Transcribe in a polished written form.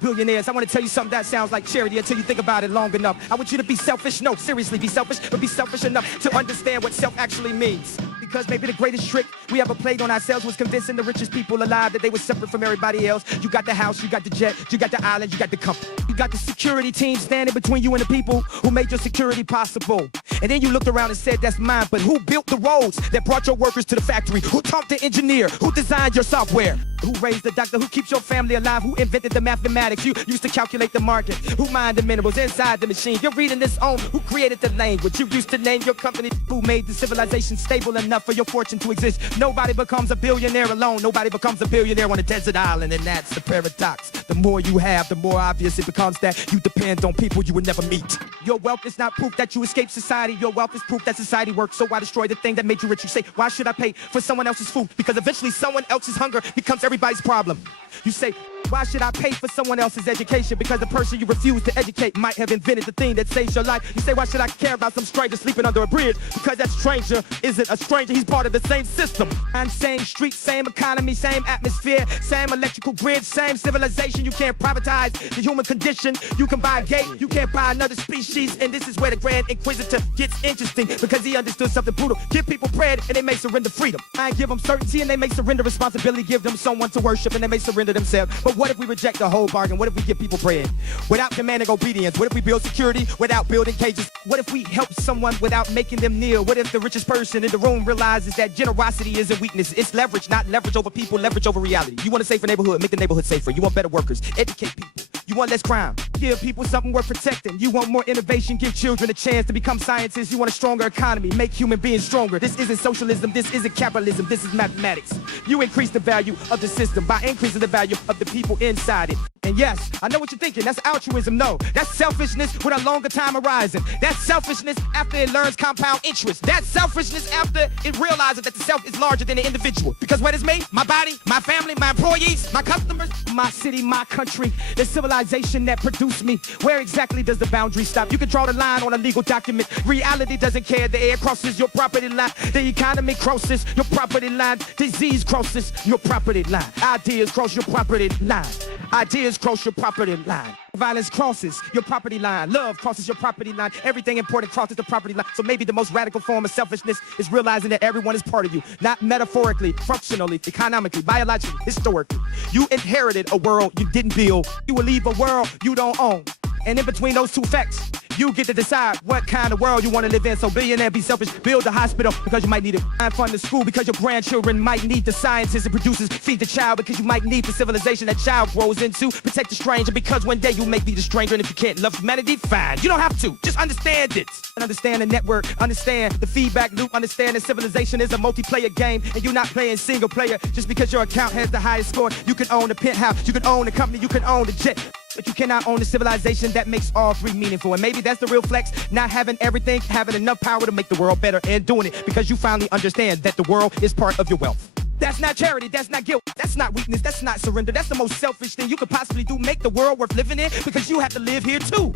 Billionaires, I want to tell you something that sounds like charity until you think about it long enough. I want you to be selfish. No, seriously, be selfish, but be selfish enough to understand what self actually means. Because maybe the greatest trick we ever played on ourselves was convincing the richest people alive that they were separate from everybody else. You got the house, you got the jet, you got the island, you got the company. You got the security team standing between you and the people who made your security possible. And then you looked around and said, that's mine. But who built the roads that brought your workers to the factory? Who taught the engineer? Who designed your software? Who raised the doctor? Who keeps your family alive? Who invented the mathematics? You used to calculate the market. Who mined the minerals inside the machine? You're reading this on. Who created the language? You used to name your company. Who made the civilization stable enough for your fortune to exist? Nobody becomes a billionaire alone. Nobody becomes a billionaire on a desert island. And that's the paradox. The more you have, the more obvious it becomes that you depend on people you would never meet. Your wealth is not proof that you escaped society. Your wealth is proof that society works. So why destroy the thing that made you rich? You say, why should I pay for someone else's food? Because eventually someone else's hunger becomes everybody's problem. You say, why should I pay for someone else's education? Because the person you refuse to educate might have invented the thing that saves your life. You say, why should I care about some stranger sleeping under a bridge? Because that stranger isn't a stranger, he's part of the same system. And same street, same economy, same atmosphere, same electrical grid, same civilization. You can't privatize the human condition. You can buy a gate, you can't buy another species. And this is where the Grand Inquisitor gets interesting, because he understood something brutal. Give people bread and they may surrender freedom. I give them certainty and they may surrender responsibility. Give them someone to worship and they may surrender themselves. But what if we reject the whole bargain? What if we give people bread without demanding obedience? What if we build security without building cages? What if we help someone without making them kneel? What if the richest person in the room realizes that generosity isn't weakness? It's leverage, not leverage over people, leverage over reality. You want a safer neighborhood, make the neighborhood safer. You want better workers, educate people. You want less crime, give people something worth protecting. You want more innovation, give children a chance to become scientists. You want a stronger economy, make human beings stronger. This isn't socialism, this isn't capitalism, this is mathematics. You increase the value of the system by increasing the value of the people inside it. And yes, I know what you're thinking, that's altruism. No, that's selfishness with a longer time horizon. That's selfishness after it learns compound interest. That's selfishness after it realizes that the self is larger than the individual. Because what is me? My body, my family, my employees, my customers, my city, my country, the civilization that produced me. Where exactly does the boundary stop? You can draw the line on a legal document. Reality doesn't care. The air crosses your property line. The economy crosses your property line. Disease crosses your property line. Ideas cross your property line. Ideas cross your property line. Violence crosses your property line. Love crosses your property line. Everything important crosses the property line. So maybe the most radical form of selfishness is realizing that everyone is part of you. Not metaphorically, functionally, economically, biologically, historically. You inherited a world you didn't build. You will leave a world you don't own. And in between those two facts, you get to decide what kind of world you want to live in. So billionaire, be selfish, build a hospital because you might need it. Fund the school because your grandchildren might need the scientists and producers. Feed the child because you might need the civilization that child grows into. Protect the stranger because one day you may be the stranger. And if you can't love humanity, fine. You don't have to. Just understand it. And understand the network. Understand the feedback loop. Understand that civilization is a multiplayer game. And you're not playing single player just because your account has the highest score. You can own the penthouse. You can own the company. You can own the jet. But you cannot own the civilization that makes all three meaningful. And maybe that's the real flex, not having everything, having enough power to make the world better and doing it because you finally understand that the world is part of your wealth. That's not charity, that's not guilt, that's not weakness, that's not surrender. That's the most selfish thing you could possibly do, make the world worth living in because you have to live here too.